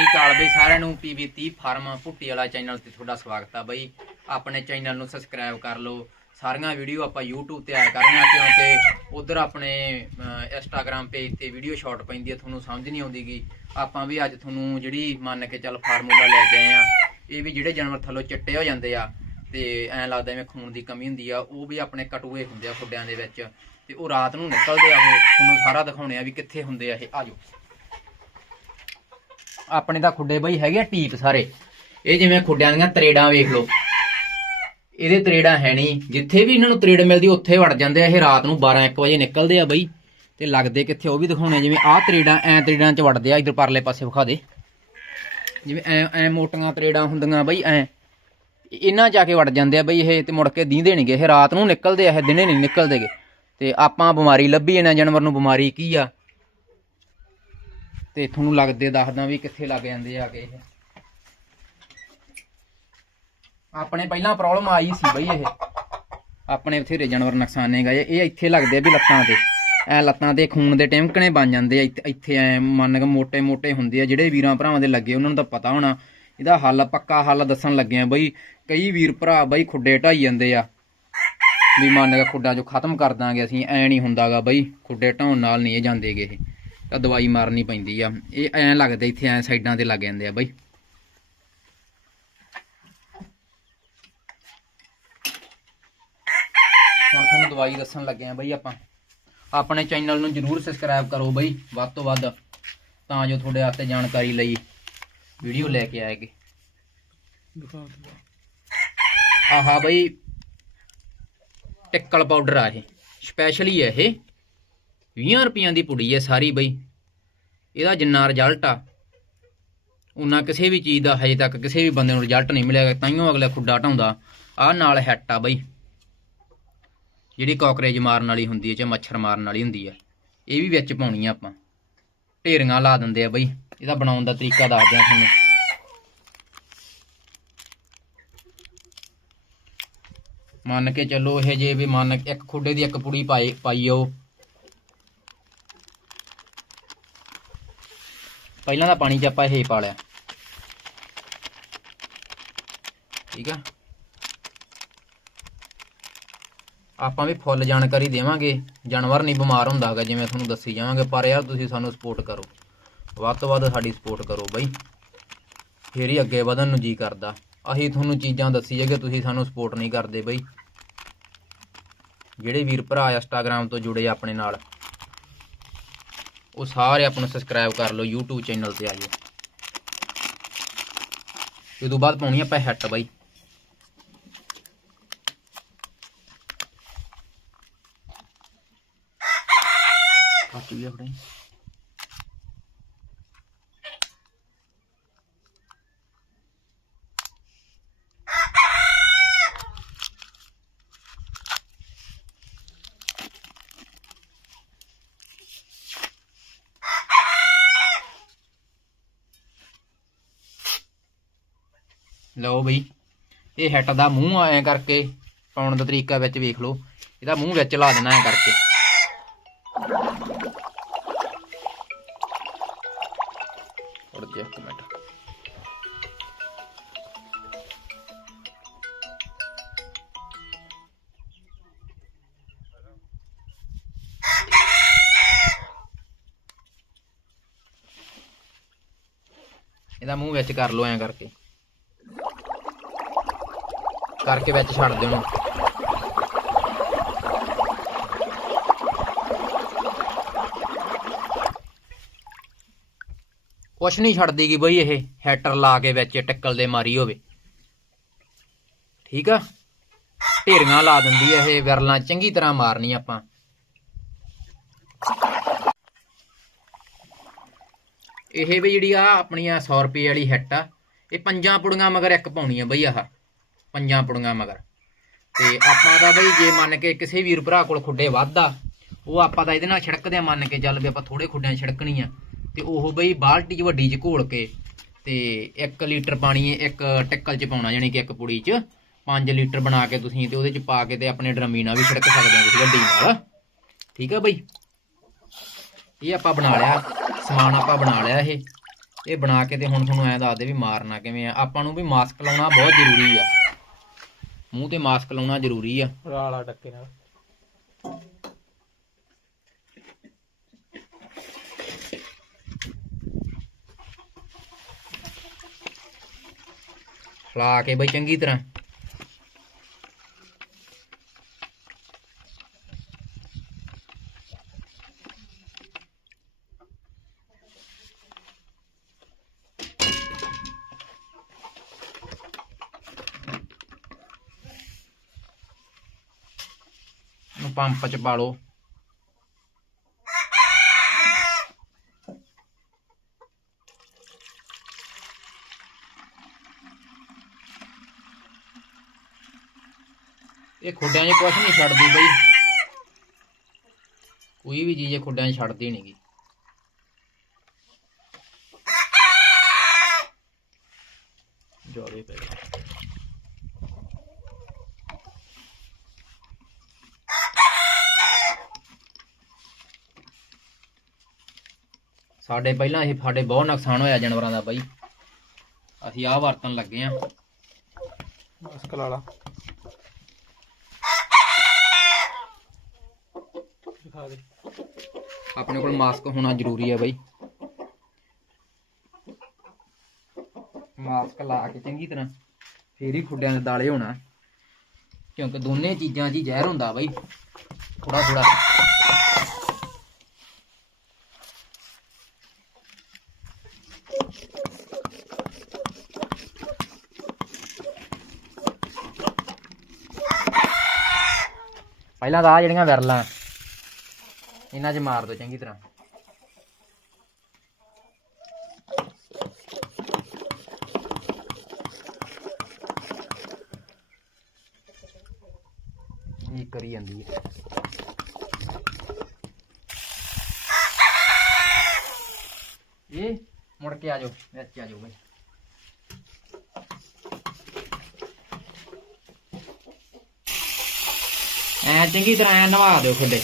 ਸ੍ਰੀ ਅਕਾਲ ਬਈ ਸਾਰਿਆਂ ਨੂੰ ਪੀਵੀ 30 ਫਾਰਮ ਭੁੱਟੀ ਵਾਲਾ ਚੈਨਲ ਤੇ ਤੁਹਾਡਾ ਸਵਾਗਤ ਆ ਬਈ। ਆਪਣੇ ਚੈਨਲ ਨੂੰ ਸਬਸਕ੍ਰਾਈਬ ਕਰ ਲਓ। ਸਾਰੀਆਂ ਵੀਡੀਓ ਆਪਾਂ YouTube ਤੇ ਆਇਆ ਕਰਨੀਆਂ ਕਿਉਂਕਿ ਉਧਰ ਆਪਣੇ ਅਹ, Instagram ਪੇਜ ਤੇ ਵੀਡੀਓ ਸ਼ਾਰਟ ਪੈਂਦੀ ਆ ਤੁਹਾਨੂੰ ਸਮਝ ਨਹੀਂ ਆਉਂਦੀਗੀ ਆਪਾਂ ਵੀ ਅੱਜ ਤੁਹਾਨੂੰ ਜਿਹੜੀ ਮੰਨ ਕੇ ਚੱਲ ਫਾਰਮੂਲਾ ਲੈ ਕੇ ਆਏ ਆ ਇਹ ਵੀ ਜਿਹੜੇ ਜਾਨਵਰ ਥੱਲੋਂ ਚਿੱਟੇ ਹੋ ਜਾਂਦੇ ਆ ਤੇ ਐਂ ਲੱਗਦਾ ਜਿਵੇਂ ਖੂਨ ਦੀ ਕਮੀ ਹੁੰਦੀ ਆ ਉਹ ਵੀ ਆਪਣੇ ਕਟੂਏ ਹੁੰਦੇ ਆ ਖੁੱਡਿਆਂ ਦੇ ਵਿੱਚ ਤੇ ਉਹ ਰਾਤ ਨੂੰ ਨਿਕਲਦੇ ਆ ਉਹ ਤੁਹਾਨੂੰ ਸਾਰਾ ਦਿਖਾਉਣੇ ਆ ਵੀ ਕਿੱਥੇ ਹੁੰਦੇ ਆ ਇਹ। ਆਜੋ ਆਪਣੇ ਤਾਂ ਖੁੱਡੇ ਬਈ ਹੈਗੇ ਆ ਟੀਪ ਸਾਰੇ। ਇਹ ਜਿਵੇਂ ਖੁੱਡਿਆਂ ਦੀਆਂ ਤਰੇੜਾਂ ਵੇਖ ਲਓ। ਇਹਦੇ ਤਰੇੜਾਂ ਹੈ ਨਹੀਂ। ਜਿੱਥੇ ਵੀ ਇਹਨਾਂ ਨੂੰ ਤਰੇੜ ਮਿਲਦੀ, ਉੱਥੇ ਵੜ ਜਾਂਦੇ ਆ। ਇਹ ਰਾਤ ਨੂੰ 12 1 ਵਜੇ ਨਿਕਲਦੇ ਆ ਬਈ। ਤੇ ਲੱਗਦੇ ਕਿੱਥੇ, ਉਹ ਵੀ ਦਿਖਾਉਣੇ ਜਿਵੇਂ ਆਹ ਤਰੇੜਾਂ, ਐ ਤਰੇੜਾਂ ਚ ਵੜਦੇ ਆ। ਇਧਰ ਪਰਲੇ ਪਾਸੇ ਵਿਖਾ ਦੇ। ਜਿਵੇਂ ਐ ਐ ਮੋਟੀਆਂ ਤਰੇੜਾਂ ਹੁੰਦੀਆਂ ਬਈ, ਐ। ਇਹਨਾਂ ਜਾ ਕੇ ਵੜ ਜਾਂਦੇ ਆ ਬਈ ਇਹ, ਤੇ ਮੁੜ ਕੇ ਦੀਂਦੇ ਨਹੀਂਗੇ ਇਹ ਰਾਤ ਨੂੰ ਨਿਕਲਦੇ ਆ, ਇਹ ਦਿਨੇ ਨਹੀਂ ਨਿਕਲਦੇਗੇ। ਤੇ ਆਪਾਂ ਬਿਮਾਰੀ ਲੱਭੀ ਇਹਨਾਂ ਜਾਨਵਰ ਨੂੰ, ਬਿਮਾਰੀ ਕੀ ਆ? ਤੇ ਤੁਹਾਨੂੰ ਲੱਗਦੇ ਦੱਸਦਾ ਵੀ ਕਿੱਥੇ ਲੱਗ ਜਾਂਦੇ ਆ ਕੇ ਇਹ। ਆਪਣੇ ਪਹਿਲਾਂ ਪ੍ਰੋਬਲਮ ਆਈ ਸੀ ਬਈ ਇਹ। ਆਪਣੇ ਬਥੇਰੇ ਜਾਨਵਰ ਨੁਕਸਾਨੇ ਗਏ। ਇਹ ਇੱਥੇ ਲੱਗਦੇ ਵੀ ਲੱਤਾਂ ਤੇ। ਐ ਲੱਤਾਂ ਤੇ ਖੂਨ ਦੇ ਟਿਮਕਣੇ ਬਣ ਜਾਂਦੇ ਆ। ਇੱਥੇ ਐ ਮੰਨ ਕੇ ਮੋٹے ਮੋٹے ਹੁੰਦੇ ਆ। ਜਿਹੜੇ ਵੀਰਾਂ ਭਰਾਵਾਂ ਦੇ ਲੱਗੇ, ਉਹਨਾਂ ਨੂੰ ਤਾਂ ਪਤਾ ਹੋਣਾ। ਇਹਦਾ ਹੱਲ, ਪੱਕਾ ਹੱਲ ਦੱਸਣ ਲੱਗੇ ਆ ਬਈ। ਕਈ ਵੀਰ ਭਰਾ ਬਈ ਖੁੱਡੇ ਢਾਈ ਜਾਂਦੇ ਆ। ਵੀ ਮੰਨ ਕੇ ਖੁੱਡਾ ਜੋ ਖਤਮ ਕਰ ਦਾਂਗੇ ਅਸੀਂ, ਐ ਨਹੀਂ ਹੁੰਦਾਗਾ ਬਈ। ਖੁੱਡੇ ਢਾਉਣ ਨਾਲ ਨਹੀਂ ਇਹ ਜਾਂਦੇਗੇ ਇਹ। ਤਾਂ ਦਵਾਈ ਮਾਰਨੀ ਪੈਂਦੀ ਆ। ਇਹ ਐਂ ਲੱਗਦਾ ਇੱਥੇ ਐ ਸਾਈਡਾਂ ਤੇ ਲੱਗ ਜਾਂਦੇ ਆ ਬਾਈ। ਹੁਣ ਤੁਹਾਨੂੰ ਦਵਾਈ ਦੱਸਣ ਲੱਗੇ ਆ ਬਾਈ ਆਪਾਂ। ਆਪਣੇ ਚੈਨਲ ਨੂੰ ਜਰੂਰ ਸਬਸਕ੍ਰਾਈਬ ਕਰੋ ਬਾਈ, ਵੱਧ ਤੋਂ ਵੱਧ। ਤਾਂ ਜੋ ਤੁਹਾਡੇ ਵਾਸਤੇ ਜਾਣਕਾਰੀ ਲਈ ਵੀਡੀਓ ਲੈ ਕੇ ਆਏਗੇ। ਆਹਾ ਬਾਈ, ਟਿੱਕਲ ਪਾਊਡਰ ਆ ਇਹ। ਸਪੈਸ਼ਲੀ ਹੈ ਇਹ। 20 ਰੁਪਈਆਂ ਦੀ ਪੁੜੀ ਹੈ ਸਾਰੀ ਬਈ। ਇਹਦਾ ਜਿੰਨਾ ਰਿਜ਼ਲਟ ਆ ਉਹਨਾਂ ਕਿਸੇ ਵੀ ਚੀਜ਼ ਦਾ ਹਜੇ ਤੱਕ ਕਿਸੇ ਵੀ ਬੰਦੇ ਨੂੰ ਰਿਜ਼ਲਟ ਨਹੀਂ ਮਿਲਿਆ ਤਾਈਓ ਅਗਲਾ ਖੁੱਡਾ ਢਾਉਂਦਾ। ਆਹ ਨਾਲ ਹੈਟ ਆ ਬਈ, ਜਿਹੜੀ ਕਾਕਰੇਜ ਮਾਰਨ ਵਾਲੀ ਹੁੰਦੀ ਹੈ ਜਾਂ ਮੱਛਰ ਮਾਰਨ ਵਾਲੀ ਹੁੰਦੀ ਹੈ ਇਹ ਵੀ ਵਿੱਚ ਪਾਉਣੀ ਆ ਆਪਾਂ। ਢੇਰੀਆਂ ਲਾ ਦਿੰਦੇ ਆ ਬਈ, ਇਹਦਾ ਬਣਾਉਣ ਦਾ ਤਰੀਕਾ ਦੱਸਦੇ ਆ ਤੁਹਾਨੂੰ। ਮੰਨ ਕੇ ਚੱਲੋ ਇਹ ਜੇ ਵੀ ਮੰਨ, ਇੱਕ ਖੁੱਡੇ ਦੀ ਇੱਕ ਪੁੜੀ ਪਾਈ ਪਾਈਓ ਪਹਿਲਾਂ ਦਾ ਪਾਣੀ ਚ ਆਪਾਂ ਇਹ ਪਾ ਲਿਆ। ਠੀਕ ਆ? ਆਪਾਂ ਵੀ ਫੁੱਲ ਜਾਣਕਾਰੀ ਦੇਵਾਂਗੇ। ਜਾਨਵਰ ਨਹੀਂ ਬਿਮਾਰ ਹੁੰਦਾ ਹੈਗਾ ਜਿਵੇਂ ਤੁਹਾਨੂੰ ਦੱਸੀ ਜਾਵਾਂਗੇ, ਪਰ ਯਾਰ ਤੁਸੀਂ ਸਾਨੂੰ ਸਪੋਰਟ ਕਰੋ। ਵੱਧ ਤੋਂ ਵੱਧ ਸਾਡੀ ਸਪੋਰਟ ਕਰੋ ਬਈ। ਫੇਰ ਹੀ ਅੱਗੇ ਵਧਣ ਨੂੰ ਜੀ ਕਰਦਾ। ਅਸੀਂ ਤੁਹਾਨੂੰ ਚੀਜ਼ਾਂ ਦੱਸੀ ਜਾਗੇ ਤੁਸੀਂ ਸਾਨੂੰ ਸਪੋਰਟ ਨਹੀਂ ਕਰਦੇ ਬਈ। ਜਿਹੜੇ ਵੀਰ ਭਰਾ ਇੰਸਟਾਗ੍ਰam ਤੋਂ ਜੁੜੇ ਆਪਣੇ ਨਾਲ ਉਹ ਸਾਰੇ ਆਪਾਂ ਨੂੰ ਸਬਸਕ੍ਰਾਈਬ ਕਰ ਲਓ YouTube ਚੈਨਲ ਤੇ ਆ ਜਾਓ ਇਹ ਤੋਂ ਬਾਅਦ ਪਾਉਣੀ ਆਪਾਂ ਹੈਟ ਬਾਈ। ਕੱਟ ਵੀ ਆਪਣੇ। ਲਓ ਬਈ, ਇਹ ਹੈਟ ਦਾ ਮੂੰਹ ਐ ਕਰਕੇ ਪਾਉਣ ਦਾ ਤਰੀਕਾ ਵਿੱਚ ਵੇਖ ਲਓ। ਇਹਦਾ ਮੂੰਹ ਵਿੱਚ ਲਾ ਦੇਣਾ ਐ ਕਰਕੇ। ਥੋੜਾ ਜਿਹਾ ਇੱਕ ਮਿੰਟ। ਇਹਦਾ ਮੂੰਹ ਵਿੱਚ ਕਰ ਲਓ ਐਂ ਕਰਕੇ। ਕਰਕੇ ਵਿੱਚ ਛੱਡ ਦਿਓ ਉਹਨੂੰ। ਕੁਛ ਨਹੀਂ ਛੱਡਦੀਗੀ ਬਈ ਇਹ ਹੈਟਰ ਲਾ ਕੇ ਵਿੱਚ ਟਿੱਕਲ ਦੇ ਮਾਰੀ ਹੋਵੇ। ਠੀਕ ਆ? ਢੇਰੀਆਂ ਲਾ ਦਿੰਦੀ ਆ ਇਹ, ਵਿਰਲਾਂ ਚੰਗੀ ਤਰ੍ਹਾਂ ਮਾਰਨੀ ਆਪਾਂ। ਇਹ ਵੀ ਜਿਹੜੀ ਆ ਆਪਣੀਆਂ 100 ਰੁਪਏ ਵਾਲੀ ਹਿੱਟ ਆ, ਇਹ ਪੰਜਾਂ ਪੁੜੀਆਂ ਮਗਰ ਇੱਕ ਪਾਉਣੀ ਆ ਬਈ ਆਹ। ਪੰਜਾਂ ਪੁੜੀਆਂ ਮਗਰ। ਤੇ ਆਪਾਂ ਤਾਂ ਬਈ ਜੇ ਮੰਨ ਕੇ ਕਿਸੇ ਵੀਰ ਭਰਾ ਕੋਲ ਖੁੱਡੇ ਵੱਧਾ ਉਹ ਆਪਾਂ ਤਾਂ ਇਹਦੇ ਨਾਲ ਛਿੜਕਦੇ ਆ ਮੰਨ ਕੇ ਚੱਲ ਵੀ ਆਪਾਂ ਥੋੜੇ ਖੁੱਡਿਆਂ 'ਚ ਛਿੜਕਣੀ ਆ। ਤੇ ਉਹ ਬਈ ਬਾਲਟੀ 'ਚ ਵੱਡੀ 'ਚ ਘੋਲ ਕੇ ਤੇ 1 ਲੀਟਰ ਪਾਣੀ ਇੱਕ ਟਿੱਕਲ 'ਚ ਪਾਉਣਾ ਯਾਨੀ ਕਿ ਇੱਕ ਪੁੜੀ 'ਚ 5 ਲੀਟਰ ਬਣਾ ਕੇ ਤੁਸੀਂ ਤੇ ਉਹਦੇ 'ਚ ਪਾ ਕੇ ਤੇ ਆਪਣੇ ਡਰਮੀ ਨਾਲ ਵੀ ਛਿੜਕ ਸਕਦੇ ਹੋ ਤੁਸੀਂ ਵੱਡੀ ਨਾਲ। ਠੀਕ ਆ ਬਈ? ਇਹ ਆਪਾਂ ਬਣਾ ਲਿਆ, ਸਮਾਨ ਆਪਾਂ ਬਣਾ ਲਿਆ ਇਹ। ਇਹ ਬਣਾ ਕੇ ਤੇ ਹੁਣ ਤੁਹਾਨੂੰ ਐਂ ਦੱਸ ਦੇ ਵੀ ਮਾਰਨਾ ਕਿਵੇਂ ਆ। ਆਪਾਂ ਨੂੰ ਵੀ ਮਾਸਕ ਲਾਉਣਾ ਬਹੁਤ ਜ਼ਰੂਰੀ ਆ। ਮੂੰਹ ਤੇ ਮਾਸਕ ਲਾਉਣਾ ਜ਼ਰੂਰੀ ਆ। ਰਾਲਾ ਟੱਕੇ ਨਾਲ। ਲਾ ਕੇ ਬਈ ਚੰਗੀ ਤਰ੍ਹਾਂ। ਨੂੰ ਪੰਪ ਚ ਪਾ ਲਓ ਇਹ ਖੁੱਡਿਆਂ 'ਚ ਕੁਛ ਨਹੀਂ ਛੱਡਦੀ ਬਈ। ਕੋਈ ਵੀ ਚੀਜ਼ ਇਹ ਖੁੱਡਿਆਂ 'ਚ ਛੱਡਦੀ ਨਹੀਂਗੀ ਜੋੜੇ ਪੈ ਗਏ। ਸਾਡੇ ਪਹਿਲਾਂ ਇਹ ਸਾਡੇ ਬਹੁਤ ਨੁਕਸਾਨ ਹੋਇਆ ਜਾਨਵਰਾਂ ਦਾ ਬਈ। ਅਸੀਂ ਆਹ ਵਰਤਣ ਲੱਗੇ ਆ ਮਾਸਕ ਲਾ ਲਾ। ਦਿਖਾ ਦੇ। ਆਪਣੇ ਕੋਲ ਮਾਸਕ ਹੋਣਾ ਜ਼ਰੂਰੀ ਹੈ ਬਈ। ਮਾਸਕ ਲਾ ਕੇ ਚੰਗੀ ਤਰ੍ਹਾਂ ਫੇਰ ਹੀ ਖੁੱਡਿਆਂ ਦੇ ਦਾਲੇ ਹੋਣਾ। ਕਿਉਂਕਿ ਦੋਨੇ ਚੀਜ਼ਾਂ 'ਚ ਜ਼ਹਿਰ ਹੁੰਦਾ ਬਈ। ਥੋੜਾ ਥੋੜਾ ਪਹਿਲਾਂ ਤਾਂ ਆ ਜਿਹੜੀਆਂ ਵਿਰਲਾਂ, ਇਹਨਾਂ 'ਚ ਮਾਰ ਦਿਓ ਚੰਗੀ ਤਰ੍ਹਾਂ। ਇਹ ਕਰੀ ਜਾਂਦੀ ਹੈ। ਇਹ ਮੁੜ ਕੇ ਆ ਜਾਓ, ਵਿੱਚ ਆ ਜਾਓ ਬਈ। ਐ ਚੰਗੀ ਤਰ੍ਹਾਂ ਐ ਨਵਾ ਦਿਓ ਖੁੱਡੇ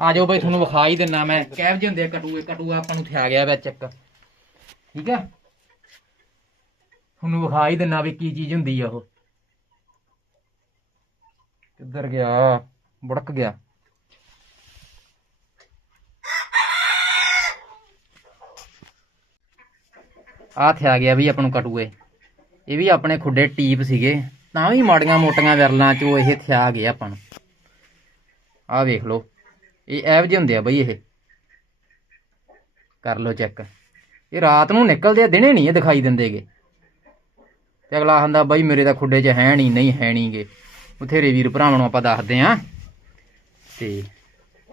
ਆ ਜਾਓ ਬਈ, ਤੁਹਾਨੂੰ ਵਿਖਾ ਹੀ ਦਿੰਨਾ ਮੈਂ। ਕਹਿ ਜਿਹੇ ਹੁੰਦੇ ਆ ਕਟੂਏ ਕਟੂਆ ਆਪਾਂ ਨੂੰ ਥਿਆ ਗਿਆ ਵਿੱਚ ਇੱਕ। ਠੀਕ ਆ? ਤੁਹਾਨੂੰ ਵਿਖਾ ਹੀ ਦਿੰਨਾ ਵੀ ਕੀ ਚੀਜ਼ ਹੁੰਦੀ ਆ ਉਹ। ਕਿੱਧਰ ਗਿਆ? ਬੁੜਕ ਗਿਆ। ਆਹ ਥਿਆ ਗਿਆ ਵੀ ਆਪਾਂ ਨੂੰ ਕਟੂਏ। ਇਹ ਵੀ ਆਪਣੇ ਖੁੱਡੇ ਟੀਪ ਸੀਗੇ। ਤਾਂ ਵੀ ਮਾੜੀਆਂ ਮੋਟੀਆਂ ਵਿਰਲਾਂ ਚੋਂ ਇਹ ਥਿਆ ਗਏ ਆਪਾਂ ਨੂੰ। ਆਹ ਵੇਖ ਲਓ। ਇਹ ਐਵ ਜਿਹੇ ਹੁੰਦੇ ਆ ਬਈ ਇਹ। ਕਰ ਲਓ ਚੈੱਕ। ਇਹ ਰਾਤ ਨੂੰ ਨਿਕਲਦੇ ਆ, ਦਿਨੇ ਨਹੀਂ ਇਹ ਦਿਖਾਈ ਦਿੰਦੇਗੇ ਤੇ ਅਗਲਾ ਹੁੰਦਾ ਬਈ ਮੇਰੇ ਤਾਂ ਖੁੱਡੇ 'ਚ ਹੈ ਨਹੀਂ ਨਹੀਂ ਹੈ ਨਹੀਂਗੇ ਬਥੇਰੇ ਵੀਰ ਭਰਾਵਾਂ ਨੂੰ ਆਪਾਂ ਦੱਸਦੇ ਆ। ਤੇ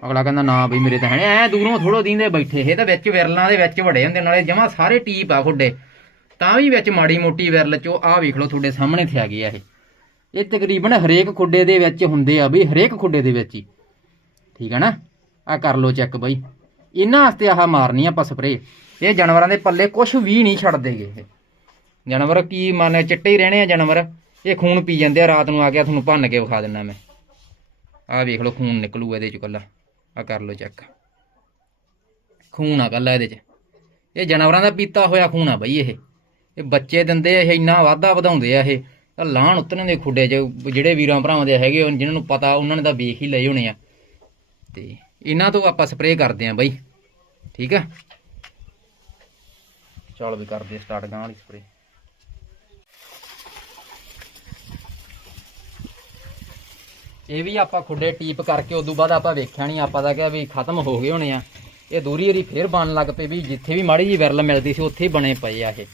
ਅਗਲਾ ਕਹਿੰਦਾ, ਨਾ ਬਈ, ਮੇਰੇ ਤਾਂ ਹੈ ਨਹੀਂ ਐ ਦੂਰੋਂ ਥੋੜੋ ਦੀਂਦੇ ਬੈਠੇ। ਇਹ ਤਾਂ ਵਿੱਚ ਵਿਰਲਾਂ ਦੇ ਵਿੱਚ ਵੜੇ ਹੁੰਦੇ, ਨਾਲੇ ਜਮਾ ਸਾਰੇ ਟੀਪ ਆ ਖੁੱਡੇ। ਤਾਂ ਵੀ ਵਿੱਚ ਮਾੜੀ ਮੋਟੀ ਵਿਰਲ ਚੋਂ ਆਹ ਵੇਖ ਲਓ, ਤੁਹਾਡੇ ਸਾਹਮਣੇ ਥਿਆ ਗਿਆ ਇਹ। ਇਹ ਤਕਰੀਬਨ ਹਰੇਕ ਖੁੱਡੇ ਦੇ ਵਿੱਚ ਹੁੰਦੇ ਆ ਬਈ, ਹਰੇਕ ਖੁੱਡੇ ਦੇ ਵਿੱਚ ਹੀ। ਠੀਕ ਹੈ ਨਾ? ਆ ਕਰ ਲੋ ਚੈੱਕ ਬਈ। ਇਹਨਾਂ ਵਾਸਤੇ ਆਹ ਮਾਰਨੀ ਆਪਾਂ ਸਪਰੇ ਇਹ ਜਾਨਵਰਾਂ ਦੇ ਪੱਲੇ ਕੁਝ ਵੀ ਨਹੀਂ ਛੱਡਦੇਗੇ ਇਹ। ਜਾਨਵਰ ਕੀ ਮੰਨ, ਚਿੱਟੇ ਹੀ ਰਹਿਣੇ ਆ ਜਾਨਵਰ। ਇਹ ਖੂਨ ਪੀ ਜਾਂਦੇ ਆ, ਰਾਤ ਨੂੰ ਆ ਗਿਆ, ਤੁਹਾਨੂੰ ਭੰਨ ਕੇ ਵਿਖਾ ਦਿੰਦਾ ਮੈਂ। ਆਹ ਵੇਖ ਲਓ, ਖੂਨ ਨਿਕਲੂ ਇਹਦੇ ਚ ਕੱਲਾ ਆ ਕਰ ਲੋ ਚੈੱਕ ਖੂਨ ਆ ਕੱਲਾ ਇਹਦੇ ਚ। ਇਹ ਜਾਨਵਰਾਂ ਦਾ ਪੀਤਾ ਹੋਇਆ ਖੂਨ ਆ ਬਈ ਇਹ। ਇਹ ਬੱਚੇ ਦਿੰਦੇ ਆ, ਇਹ ਇੰਨਾ ਵਾਧਾ ਵਧਾਉਂਦੇ ਆ ਇਹ। ਤਾਂ ਲਾਹਣ ਉਤਰਨ ਦੇ ਖੁੱਡੇ 'ਚ, ਜਿਹੜੇ ਵੀਰਾਂ ਭਰਾਵਾਂ ਦੇ ਹੈਗੇ ਜਿਨ੍ਹਾਂ ਨੂੰ ਪਤਾ, ਉਹਨਾਂ ਨੇ ਤਾਂ ਵੇਖ ਹੀ ਲਏ ਹੋਣੇ ਆ। ਤੇ ਇਹਨਾਂ ਤੋਂ ਆਪਾਂ ਸਪਰੇਅ ਕਰਦੇ ਆਂ ਬਈ। ਠੀਕ ਆ? ਚਲ ਵੀ ਕਰਦੇ ਸਟਾਰਟ ਗਾਂ ਵਾਲੀ ਸਪਰੇਅ ਇਹ ਵੀ ਆਪਾਂ ਖੁੱਡੇ ਟੀਪ ਕਰਕੇ ਉਦੋਂ ਬਾਅਦ ਆਪਾਂ ਵੇਖਿਆ ਨਹੀਂ ਆਪਾਂ ਦਾ ਕਿਹਾ ਵੀ ਖਤਮ ਹੋ ਗਏ ਹੋਣੇ ਆ। ਇਹ ਦੂਰੀ ਹਰੀ ਫੇਰ ਬਣ ਲੱਗ ਪਈ ਵੀ ਜਿੱਥੇ ਵੀ ਮਾੜੀ ਜੀ ਵਿਰਲ ਮਿਲਦੀ ਸੀ, ਉੱਥੇ ਹੀ ਬਣੇ ਪਏ ਆ ਇਹ।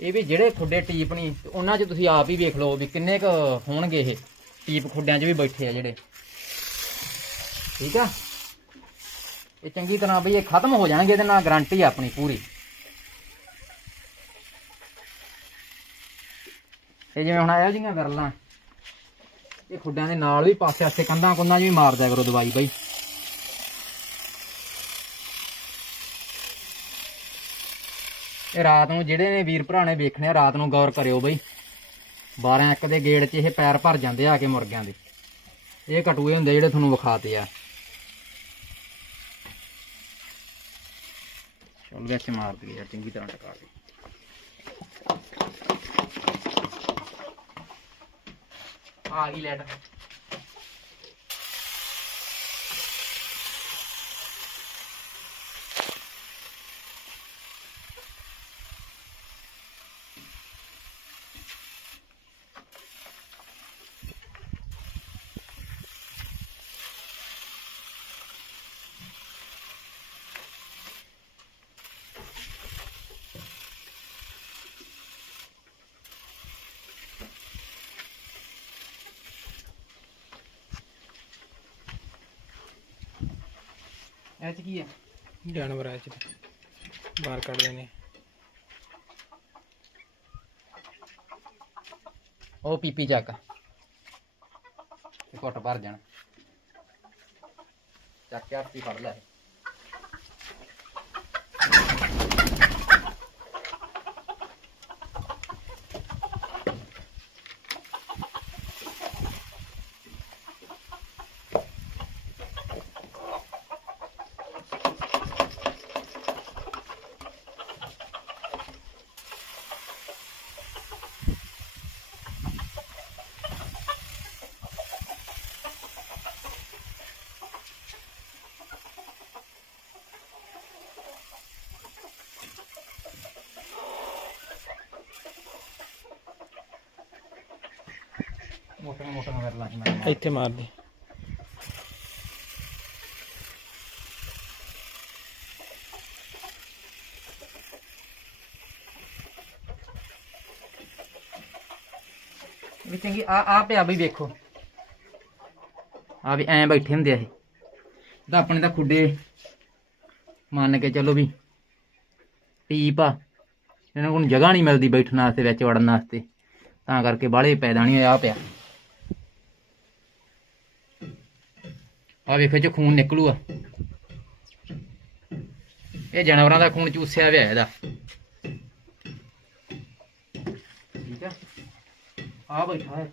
ਇਹ ਵੀ ਜਿਹੜੇ ਖੁੱਡੇ ਟੀਪ ਨਹੀਂ ਉਹਨਾਂ 'ਚ ਤੁਸੀਂ ਆਪ ਹੀ ਵੇਖ ਲਓ ਵੀ ਕਿੰਨੇ ਕ ਹੋਣਗੇ ਇਹ ਟੀਪ ਖੁੱਡਿਆਂ 'ਚ ਵੀ ਬੈਠੇ ਆ ਜਿਹੜੇ। ਠੀਕ ਆ? ਇਹ ਚੰਗੀ ਤਰ੍ਹਾਂ ਬਈ ਇਹ ਖਤਮ ਹੋ ਜਾਣਗੇ, ਇਹਦੇ ਨਾਲ ਗਾਰੰਟੀ ਆਪਣੀ ਪੂਰੀ। ਇਹ ਜਿਵੇਂ ਹੁਣ ਆਇਆ ਜੀਆਂ ਵਿਰਲਾਂ। ਇਹ ਖੁੱਡਿਆਂ ਦੇ ਨਾਲ ਵੀ ਪਾਸੇ ਆਸੇ ਕੰਧਾਂ ਕੁੰਧਾਂ 'ਚ ਵੀ ਮਾਰ ਦਿਆ ਕਰੋ ਦਵਾਈ ਬਾਈ। ਇਹ ਰਾਤ ਨੂੰ ਜਿਹੜੇ ਨੇ ਵੀਰ ਭਰਾ ਨੇ ਵੇਖਣੇ ਆ, ਰਾਤ ਨੂੰ ਗੌਰ ਕਰਿਓ ਬਈ। 12 ਇੱਕ ਦੇ ਗੇੜ 'ਚ ਇਹ ਪੈਰ ਭਰ ਜਾਂਦੇ ਆ ਕੇ ਮੁਰਗਿਆਂ ਦੇ। ਇਹ ਕਟੂਏ ਹੁੰਦੇ ਜਿਹੜੇ ਤੁਹਾਨੂੰ ਵਿਖਾਤੇ ਆ। ਚਲ ਵਿੱਚ ਮਾਰ ਦਈਏ ਯਾਰ, ਚੰਗੀ ਤਰ੍ਹਾਂ ਟਕਾ ਦੇ ਆ ਗਈ ਲੈਟ। ਇਹ ਚ ਕੀ ਆ? ਜਾਨਵਰ ਆ ਚ ਬਾਹਰ ਕੱਢ ਦੇਣੇ ਉਹ ਪੀਪੀ ਚੱਕ। ਤੇ ਘੁੱਟ ਭਰ ਜਾਣਾ। ਚੱਕ ਕੇ ਫੜ ਲੈ। ਮੋਟੀਆਂ ਮੋਟੀਆਂ ਕਰ ਲਾਂਗੇ ਮੈਂ। ਇੱਥੇ ਮਾਰ ਦੇ। ਵੀ ਚੰਗੀ ਆ ਆ ਪਿਆ ਬਈ ਵੇਖੋ। ਆ ਵੀ ਐਂ ਬੈਠੇ ਹੁੰਦੇ ਆ ਇਹ। ਤਾਂ ਆਪਣੇ ਤਾਂ ਖੁੱਡੇ ਮੰਨ ਕੇ ਚੱਲੋ ਵੀ ਟੀਪ ਆ। ਇਹਨਾਂ ਕੋਲ ਜਗ੍ਹਾ ਨਹੀਂ ਮਿਲਦੀ ਬੈਠਣ ਵਾਸਤੇ ਵਿੱਚ ਵੜਨ ਵਾਸਤੇ। ਤਾਂ ਕਰਕੇ ਬਾਹਲੇ ਪੈਦਾ ਨਹੀਂ ਹੋਇਆ ਆ ਪਿਆ। ਆ ਵੇਖੋ ਚ ਖੂਨ ਨਿਕਲੂਗਾ ਇਹ ਜਾਨਵਰਾਂ ਦਾ ਖੂਨ ਚੂਸਿਆ ਹੋਇਆ ਇਹਦਾ। ਠੀਕ ਆ? ਆ ਬੈਠਾ ਹੈ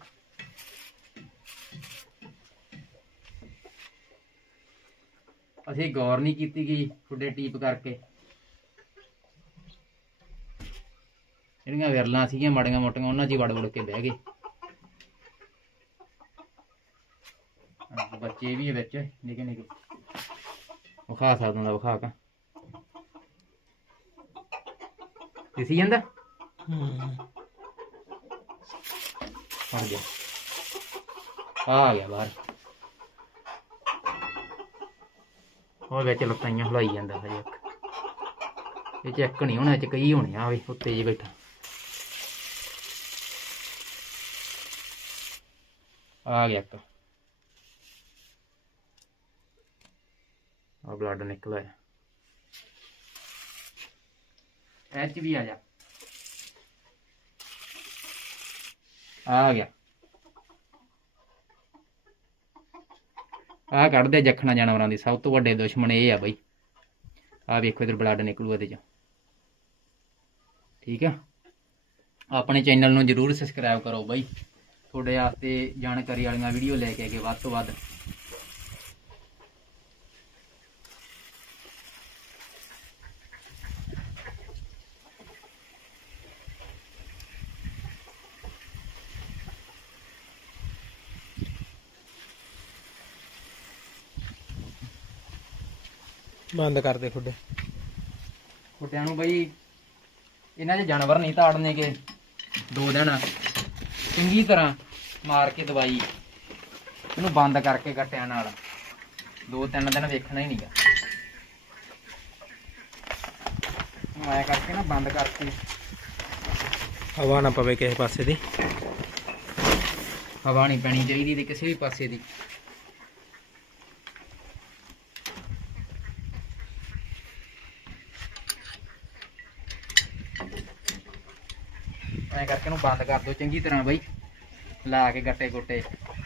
ਅਸੀਂ ਗੌਰ ਨਹੀਂ ਕੀਤੀ ਗਈ ਤੁਹਾਡੇ ਟੀਪ ਕਰਕੇ। ਜਿਹੜੀਆਂ ਵਿਰਲਾਂ ਸੀਗੀਆਂ, ਮਾੜੀਆਂ ਮੋਟੀਆਂ, ਉਹਨਾਂ 'ਚ ਹੀ ਵੜ ਵੜ ਕੇ ਬਹਿ ਗਏ। ਬੱਚੇ ਵੀ ਹੈ ਵਿੱਚ, ਨਿੱਕੇ ਨਿੱਕੇ। ਵਿਖਾ ਸਕਦਾ ਦਾ ਵਿਖਾ ਕਾ। ਦਿਸੀ ਜਾਂਦਾ? ਹੂੰ। ਗਿਆ। ਆ ਗਿਆ ਬਾਹਰ। ਉਹ ਵਿੱਚ ਲਤਾਈਆਂ ਹਲਾਈ ਜਾਂਦਾ ਹਜੇ ਇੱਕ। ਇਹ ਚ ਇੱਕ ਨਹੀਂ ਹੋਣਾ ਚ ਕਈ ਹੋਣੇ ਆ, ਵੇ ਉੱਤੇ ਜੀ ਬੈਠਾ। ਆ ਗਿਆ ਇੱਕ। ਬਲੱਡ ਨਿਕਲ ਆਇਆ ਇਹ ਚ ਵੀ ਆ ਜਾ ਆ ਗਿਆ। ਆ ਕੱਢਦੇ ਜਖਣਾ ਜਾਨਵਰਾਂ ਦੀ। ਸਭ ਤੋਂ ਵੱਡੇ ਦੁਸ਼ਮਣ ਇਹ ਆ ਬਈ। ਆ ਵੇਖੋ ਇਧਰ ਬਲੱਡ ਨਿਕਲੂ ਇਹਦੇ ਚ। ਠੀਕ ਆ? ਆਪਣੇ ਚੈਨਲ ਨੂੰ ਜਰੂਰ ਸਬਸਕ੍ਰਾਈਬ ਕਰੋ ਬਈ। ਤੁਹਾਡੇ ਵਾਸਤੇ ਜਾਣਕਾਰੀ ਵਾਲੀਆਂ ਵੀਡੀਓ ਲੈ ਕੇ ਆਗੇ ਵੱਧ ਤੋਂ ਵੱਧ। ਬੰਦ ਕਰ ਦੇ ਖੁੱਡੇ। ਕੁੱਟਿਆਂ ਨੂੰ ਬਈ ਇਹਨਾਂ 'ਚ ਜਾਨਵਰ ਨਹੀਂ ਤਾੜਨੇਗੇ ਦੋ ਦਿਨ ਚੰਗੀ ਤਰ੍ਹਾਂ ਮਾਰ ਕੇ ਦਵਾਈ। ਇਹਨੂੰ ਬੰਦ ਕਰਕੇ ਕੱਟਿਆਂ ਨਾਲ। ਦੋ ਤਿੰਨ ਦਿਨ ਵੇਖਣਾ ਹੀ ਨਹੀਂਗਾ। ਮੈਂ ਕਰਕੇ ਨਾ ਬੰਦ ਕਰਕੇ ਹਵਾ ਨਾ ਪਵੇ ਕਿਸੇ ਪਾਸੇ ਦੀ। ਹਵਾ ਨਹੀਂ ਪੈਣੀ ਚਾਹੀਦੀ ਤੇ ਕਿਸੇ ਵੀ ਪਾਸੇ ਦੀ। ਇਹਨੂੰ ਬੰਦ ਕਰ ਦਿਓ ਚੰਗੀ ਤਰ੍ਹਾਂ ਬਈ। ਲਾ ਕੇ ਗੱਟੇ ਗੁੱਟੇ।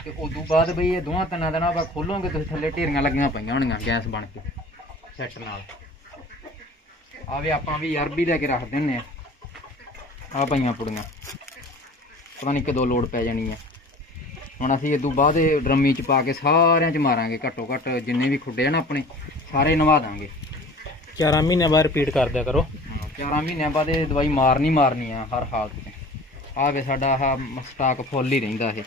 ਤੇ ਉਦੋਂ ਬਾਅਦ ਬਈ ਇਹ ਦੋਹਾਂ ਤਿੰਨਾਂ ਦਿਨਾਂ ਬਾਅਦ ਖੋਲੋਗੇ ਤੁਸੀਂ ਥੱਲੇ ਢੇਰੀਆਂ ਲੱਗੀਆਂ ਪਈਆਂ ਹੋਣਗੀਆਂ ਗੈਸ ਬਣ ਕੇ। ਸੈੱਟ ਨਾਲ। ਆ ਵੀ ਆਪਾਂ ਵੀ ਅਰਬੀ ਲੈ ਕੇ ਰੱਖ ਦਿੰਨੇ ਆ। ਆ ਪਈਆਂ ਪੁੜੀਆਂ। ਪਤਾ ਨਹੀਂ ਕਦੋਂ ਲੋਡ ਪੈ ਜਾਣੀ ਆ। ਹੁਣ ਅਸੀਂ ਇਦੋਂ ਬਾਅਦ ਇਹ ਡਰਮੀ ਚ ਪਾ ਕੇ ਸਾਰਿਆਂ ਚ ਮਾਰਾਂਗੇ ਘੱਟੋ ਘੱਟ ਜਿੰਨੇ ਵੀ ਖੁੱਡੇ ਆ ਨਾ ਆਪਣੇ ਸਾਰੇ ਨਵਾ ਦਾਂਗੇ। 4 ਮਹੀਨੇ ਬਾਅਦ ਰਿਪੀਟ ਕਰ ਦਿਆ ਕਰੋ। ਚਾਰਾਂ ਮਹੀਨਿਆਂ ਬਾਅਦ ਇਹ ਦਵਾਈ ਮਾਰਨੀ ਮਾਰਨੀ ਆ ਹਰ ਹਾਲਤ 'ਚ। ਆਹ ਵੇ ਸਾਡਾ ਆਹ ਸਟਾਕ ਫੁੱਲ ਹੀ ਰਹਿੰਦਾ ਇਹ।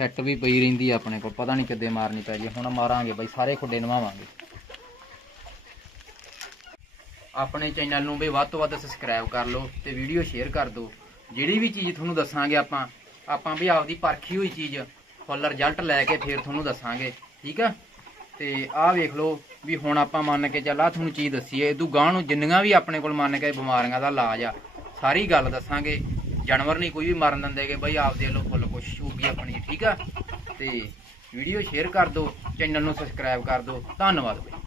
ਹਿੱਟ ਵੀ ਪਈ ਰਹਿੰਦੀ ਆਪਣੇ ਕੋਲ, ਪਤਾ ਨਹੀਂ ਕਿੱਦੇ ਮਾਰਨੀ ਪੈ ਜੇ ਹੁਣ ਮਾਰਾਂਗੇ ਬਈ, ਸਾਰੇ ਖੁੱਡੇ ਨਵਾਵਾਂਗੇ। ਆਪਣੇ ਚੈਨਲ ਨੂੰ ਵੀ ਵੱਧ ਤੋਂ ਵੱਧ ਸਬਸਕ੍ਰਾਈਬ ਕਰ ਲਓ ਤੇ ਵੀਡੀਓ ਸ਼ੇਅਰ ਕਰ ਦਿਓ। ਜਿਹੜੀ ਵੀ ਚੀਜ਼ ਤੁਹਾਨੂੰ ਦੱਸਾਂਗੇ ਆਪਾਂ ਆਪਾਂ ਵੀ ਆਪਦੀ ਪਰਖੀ ਹੋਈ ਚੀਜ਼ ਫੁੱਲ ਰਿਜ਼ਲਟ ਲੈ ਕੇ ਫਿਰ ਤੁਹਾਨੂੰ ਦੱਸਾਂਗੇ, ਠੀਕ ਆ? ਤੇ ਆਹ ਵੇਖ ਲਓ ਵੀ ਹੁਣ ਆਪਾਂ ਮੰਨ ਕੇ ਚੱਲ, ਆਹ ਤੁਹਾਨੂੰ ਚੀਜ਼ ਦੱਸੀਏ। ਹੈ ਇਦੋਂ ਗਾਂ ਨੂੰ ਜਿੰਨੀਆਂ ਵੀ ਆਪਣੇ ਕੋਲ ਮੰਨ ਕੇ ਬਿਮਾਰੀਆਂ ਦਾ ਇਲਾਜ ਆ, ਸਾਰੀ ਗੱਲ ਦੱਸਾਂਗੇ। ਜਾਨਵਰ ਨਹੀਂ, ਕੋਈ ਵੀ ਮਾਰਨ ਦਿੰਦੇ ਕਿ ਬਈ ਆਪਦੇ ਵੱਲੋਂ ਫੁੱਲ ਕੋਸ਼ਿਸ਼ ਹੋਊਗੀ ਆਪਣੀ ਠੀਕ ਆ? ਤੇ ਵੀਡੀਓ ਸ਼ੇਅਰ ਕਰ ਦਿਓ ਚੈਨਲ ਨੂੰ ਸਬਸਕ੍ਰਾਈਬ ਕਰ ਦਿਓ, ਧੰਨਵਾਦ ਬਈ।